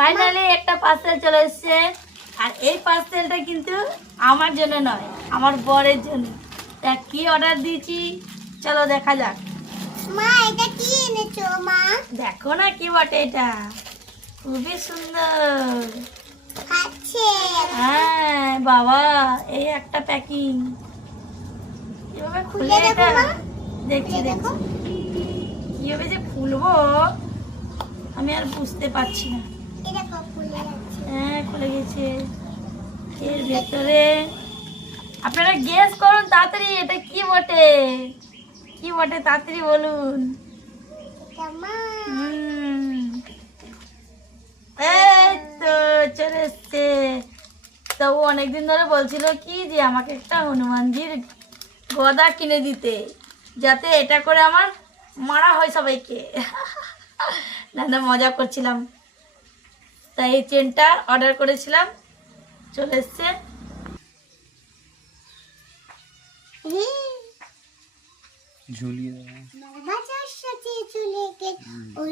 Finally একটা parcel চলে এসেছে। আর এই পার্সেলটা কিন্তু আমার জন্য নয়, আমার বরের জন্য। তা কি অর্ডার দিয়েছি চলো দেখা যাক। মা এটা কি এনেছো মা? দেখো না কি বটে, এটা খুবই সুন্দর। আছে হ্যাঁ বাবা, এই একটা প্যাকিং কিভাবে খুলে খুলে দেখো এটা মা, দেখছি খুলে দেখো। কিভাবে যে খুলবো আমি আর বুঝতে পারছি না। এই দেখো খুলে যাচ্ছে। হ্যাঁ খুলে গেছে। এর ভেতরে আপনারা গেস করুন তাড়াতাড়ি, এটা কি বটে, কি বটে তাড়াতাড়ি বলুন। এটা মা এই তো চলে এসছে। তো ও অনেকদিন ধরে বলছিল কি যে আমাকে একটা হনুমানজির গদা কিনে দিতে, যাতে এটা করে আমার মারা হয় সবাইকে। না না, মজা করছিলাম। তাই এই চেনটা অর্ডার করেছিলাম, চলে এসছে। ঝুলিয়ে দাও। বাজার সাথে চলে গেল ওই